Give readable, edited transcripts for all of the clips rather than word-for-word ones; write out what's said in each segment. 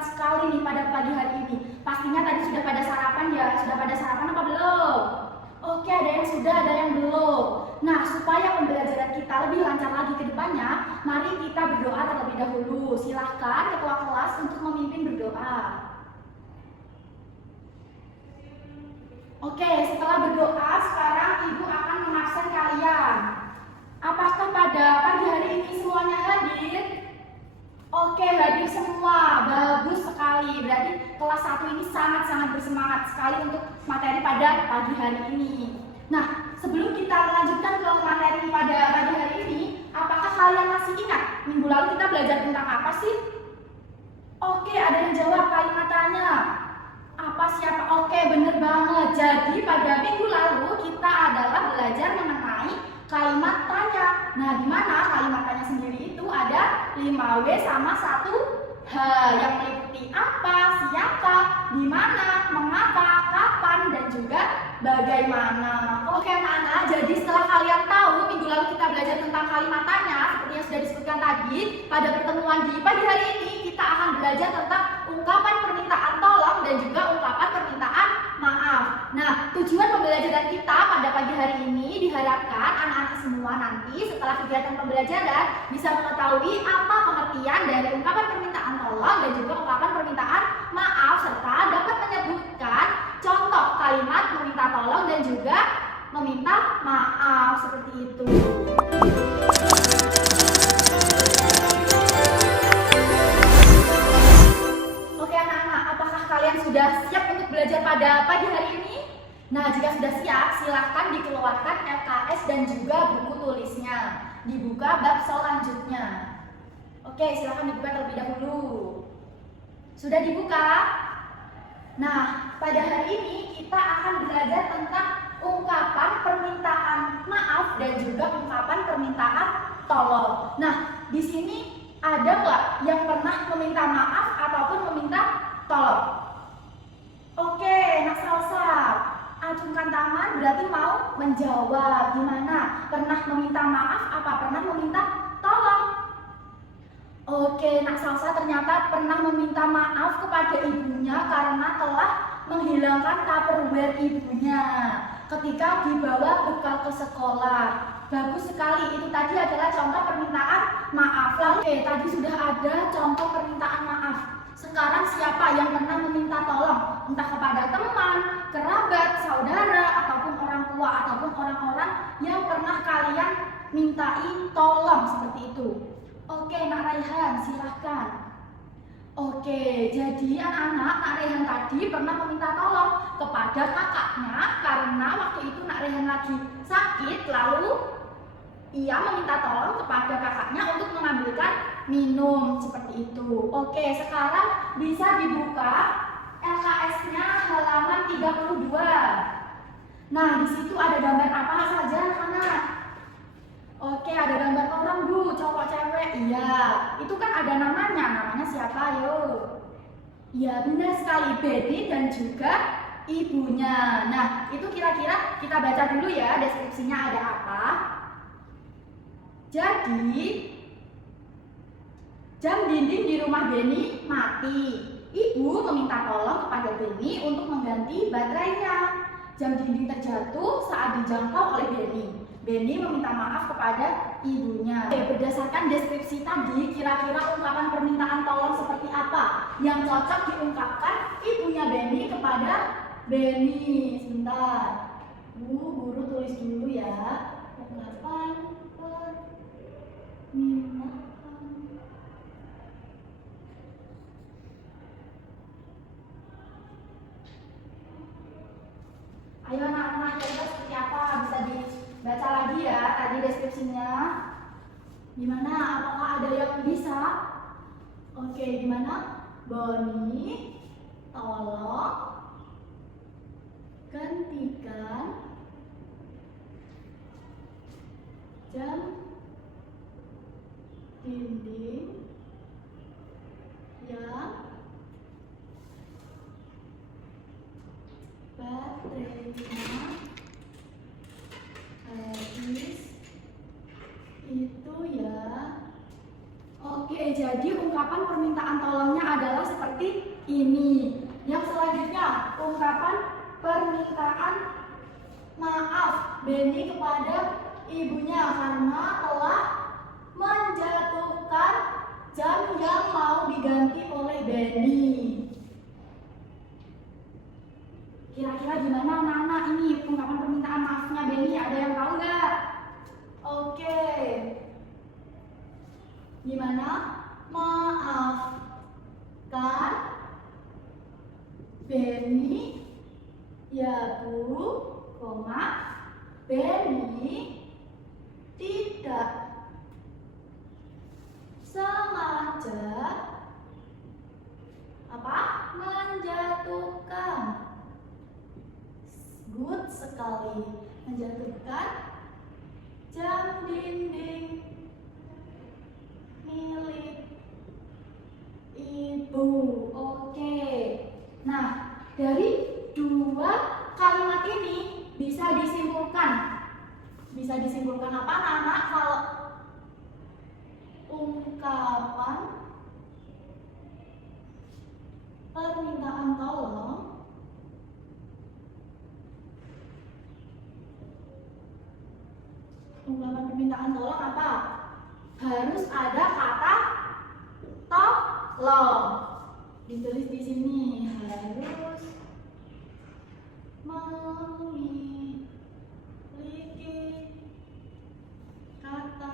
bersemangat sekali nih pada pagi hari ini. Pastinya tadi sudah pada sarapan ya? Sudah pada sarapan apa belum? Oke, ada yang sudah, ada yang belum. Nah, supaya pembelajaran kita lebih lancar lagi ke depannya, mari kita berdoa terlebih dahulu. Silahkan ketua kelas untuk memimpin berdoa. Oke, setelah berdoa, sekarang Ibu akan mengabsen kalian. Apakah pada pagi hari ini semuanya hadir? Oke, hadir semua. Bagus sekali. Berarti kelas 1 ini sangat-sangat bersemangat sekali untuk materi pada pagi hari ini. Nah, sebelum kita lanjutkan ke materi pada pagi hari ini, apakah kalian masih ingat minggu lalu kita belajar tentang apa sih? Oke, ada yang jawab kalimatnya. Apa siapa? Oke, bener banget. Jadi pada minggu lalu kita adalah belajar mengenai kalimat tanya. Nah, di mana kalimat tanya sendiri itu ada 5W sama 1H yang meliputi apa, siapa, di mana, mengapa, kapan, dan juga bagaimana. Oke anak-anak, jadi setelah kalian tahu minggu lalu kita belajar tentang kalimat tanya seperti yang sudah disebutkan tadi, pada pertemuan di pagi hari ini kita akan belajar tentang ungkapan permintaan tolong dan juga ungkapan permintaan maaf. Nah, tujuan pembelajaran kita pada pagi hari ini diharapkan anak-anak semua nanti setelah kegiatan pembelajaran bisa mengetahui apa pengertian dari ungkapan permintaan tolong dan juga ungkapan permintaan maaf, serta dapat menyebutkan contoh kalimat meminta tolong dan juga meminta maaf seperti itu. Oke anak-anak, apakah kalian sudah siap untuk belajar pada pagi hari ini? Nah, jika sudah siap, silahkan dikeluarkan LKS dan juga buku tulisnya. Dibuka bab selanjutnya. Oke, silahkan dibuka terlebih dahulu. Sudah dibuka? Nah, pada hari ini kita akan belajar tentang ungkapan permintaan maaf dan juga ungkapan permintaan tolong. Nah, di sini ada nggak yang pernah meminta maaf ataupun meminta tolong? Oke, nak Salsa, acungkan tangan berarti mau menjawab. Gimana? Pernah meminta maaf apa pernah meminta tolong? Oke, nak Salsa ternyata pernah meminta maaf kepada ibunya karena telah menghilangkan Tupperware ibunya ketika dibawa bekal ke sekolah. Bagus sekali, itu tadi adalah contoh permintaan maaf. Oke, tadi sudah ada contoh permintaan maaf. Sekarang siapa yang pernah meminta tolong? Entah kepada teman, kerabat, saudara, ataupun orang tua, ataupun orang-orang yang pernah kalian mintai tolong seperti itu. Oke, Nak Raihan, silahkan. Oke, jadi anak-anak, Nak Raihan tadi pernah meminta tolong kepada kakaknya karena waktu itu Nak Raihan lagi sakit, lalu ia meminta tolong kepada kakaknya untuk mengambilkan minum seperti itu. Oke, sekarang bisa dibuka LKS-nya halaman 32. Nah, di situ ada gambar apa saja, anak-anak? Oke, ada gambar orang, Bu, cowok cewek. Iya, itu kan ada namanya siapa, yo? Iya, benar sekali, Bedi dan juga ibunya. Nah, itu kira-kira kita baca dulu ya, deskripsinya ada apa. Jadi, jam dinding di rumah Beni mati. Ibu meminta tolong kepada Beni untuk mengganti baterainya. Jam dinding terjatuh saat dijangkau oleh Beni. Beni meminta maaf kepada ibunya. Berdasarkan deskripsi tadi, kira-kira ungkapan permintaan tolong seperti apa yang cocok diungkapkan ibunya Beni kepada Beni? Sebentar, guru tulis dulu ya. Ungkapan ayo anak-anak, coba seperti apa? Bisa dibaca lagi ya tadi deskripsinya. Gimana? Apakah ada yang bisa? Oke, gimana? Boni, tolong gantikan jam dinding yang baterainya habis itu ya. Oke. Oke, jadi ungkapan permintaan tolongnya adalah seperti ini. Yang selanjutnya, ungkapan permintaan maaf Benny kepada ibunya karena telah menjatuhkan jam yang mau diganti oleh Benny. Kira-kira gimana anak-anak ini ungkapan permintaan maafnya Benny? Ada yang tahu nggak? Oke. Gimana? Maafkan Benny ya Bu, Benny tidak sengaja menjatuhkan. Good sekali. Menjatuhkan jam dinding milik ibu. Oke. Nah, dari dua kalimat ini bisa disimpulkan. Bisa disimpulkan apa anak-anak? Kalau ungkapan permintaan tolong apa? Harus ada kata tolong. Ditulis di sini, harus memiliki kata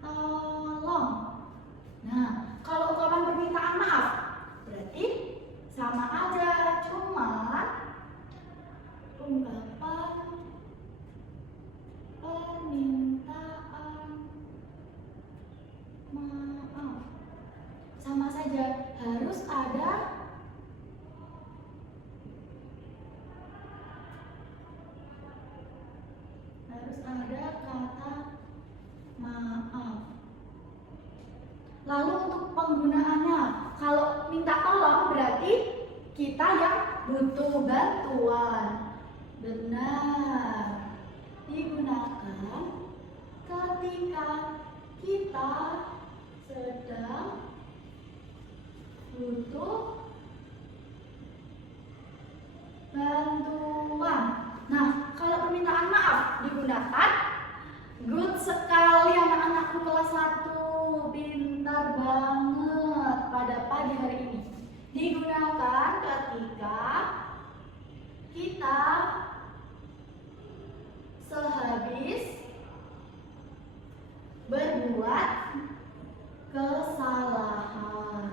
tolong. Nah, kalau ungkapan permintaan maaf berarti sama aja, cuman ungkapan permintaan maaf sama saja, harus ada kata maaf. Lalu untuk penggunaannya, kalau minta tolong berarti kita yang butuh bantuan. Benar. Digunakan ketika kita sedang butuh bantuan. Nah, kalau permintaan maaf digunakan, good sekali anak-anakku kelas 1, pintar banget pada pagi hari ini. Digunakan ketika kita sehabis berbuat kesalahan.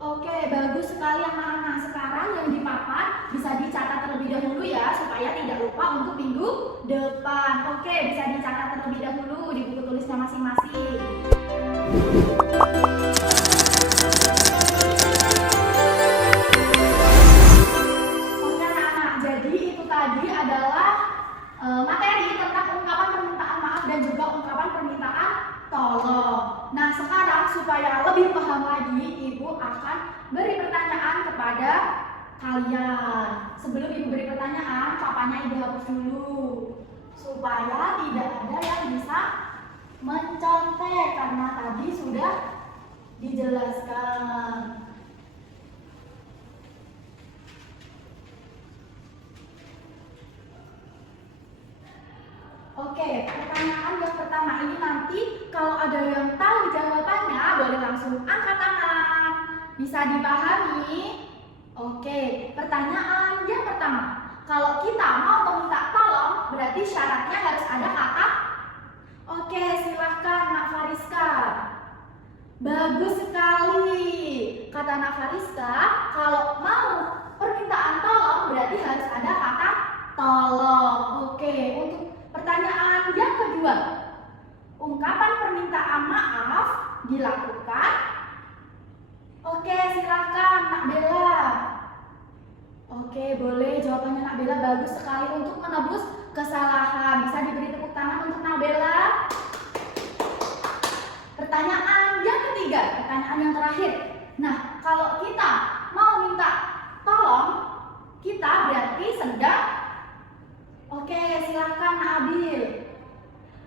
Oke, bagus sekali anak-anak. Sekarang yang dipapan bisa dicatat terlebih dahulu ya, supaya tidak lupa untuk minggu depan. Oke, bisa dicatat terlebih dahulu di buku tulisnya masing-masing. Oke anak-anak, jadi itu tadi adalah materi tentang ungkapan permintaan maaf dan juga ungkapan permintaan tolong. Nah, sekarang supaya lebih paham lagi, Ibu akan beri pertanyaan kepada kalian. Sebelum Ibu beri pertanyaan, papanya Ibu hapus dulu supaya tidak ada yang bisa mencontek karena tadi sudah dijelaskan. Oke, pertanyaan yang pertama ini nanti kalau ada yang tahu jawabannya boleh langsung angkat tangan. Bisa dipahami? Oke, pertanyaan yang pertama. Kalau kita mau meminta tolong, berarti syaratnya harus ada kata. Oke, silahkan Nak Fariska. Bagus sekali. Kata Nak Fariska, kalau mau permintaan tolong berarti harus ada kata tolong. Oke, untuk pertanyaan yang kedua, ungkapan permintaan maaf dilakukan. Oke, silakan Nak Bella. Oke, boleh jawabannya Nak Bella bagus sekali untuk menebus kesalahan. Bisa diberi tepuk tangan untuk Nak Bella. Pertanyaan yang ketiga, pertanyaan yang terakhir. Nah, kalau kita mau minta tolong, kita berarti sedang. Oke, silakan Nabil.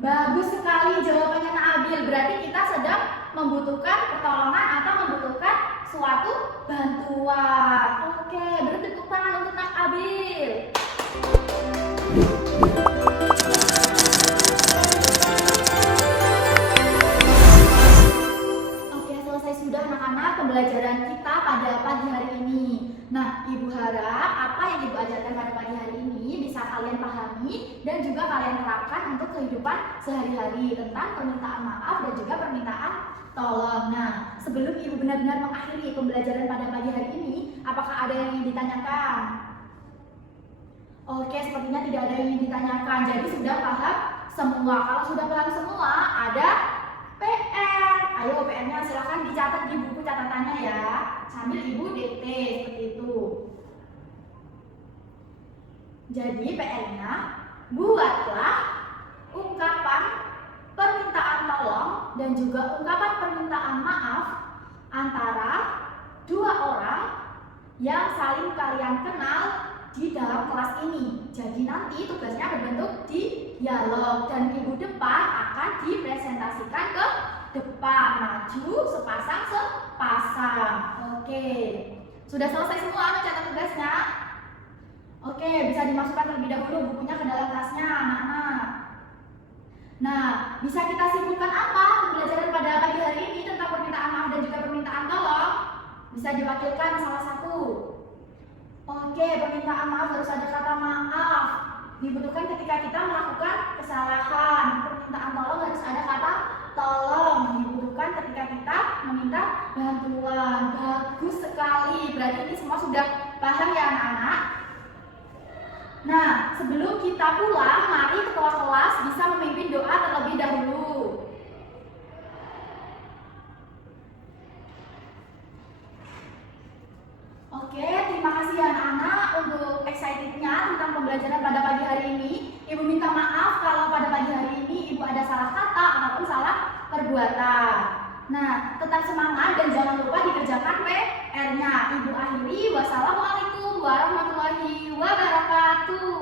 Bagus sekali jawabannya Nabil. Berarti kita sedang membutuhkan pertolongan atau membutuhkan suatu bantuan. Oke, beri tepuk tangan untuk Nabil. Oke, selesai sudah anak-anak pembelajaran kita pada pagi hari ini. Nah, Ibu harap apa yang Ibu ajarkan pada pagi hari ini bisa kalian pahami dan juga kalian terapkan untuk kehidupan sehari-hari tentang permintaan maaf dan juga permintaan tolong. Nah, sebelum Ibu benar-benar mengakhiri pembelajaran pada pagi hari ini, apakah ada yang ingin ditanyakan? Oke, sepertinya tidak ada yang ingin ditanyakan. Jadi sudah paham semua. Kalau sudah paham semua, ada PR. Ayo PR-nya silahkan dicatat di buku catatannya ya. Sambil Ibu dikte seperti itu. Jadi PR-nya, buatlah ungkapan permintaan tolong dan juga ungkapan permintaan maaf antara dua orang yang saling kalian kenal di dalam kelas ini. Jadi nanti tugasnya berbentuk di dialog dan minggu depan akan dipresentasikan ke depan, maju sepasang. Oke, sudah selesai semua mencatat tugasnya. Oke, bisa dimasukkan terlebih dahulu bukunya ke dalam tasnya, anak-anak. Nah, bisa kita simpulkan apa pembelajaran pada pagi hari ini tentang permintaan maaf dan juga permintaan tolong? Bisa diwakilkan salah satu. Oke, permintaan maaf harus ada kata maaf. Dibutuhkan ketika kita melakukan kesalahan. Permintaan tolong harus ada kata tolong. Dibutuhkan ketika kita meminta bantuan. Bagus sekali. Berarti ini semua sudah paham ya anak-anak? Nah, sebelum kita pulang, mari ketua kelas bisa memimpin doa terlebih dahulu. Oke, terima kasih ya anak-anak untuk excitednya tentang pembelajaran pada pagi hari ini. Ibu minta maaf kalau pada pagi hari ini Ibu ada salah kata ataupun salah perbuatan. Nah, tetap semangat dan jangan lupa dikerjakan PR-nya. Ibu akhiri, wassalamualaikum warahmatullahi wabarakatuh.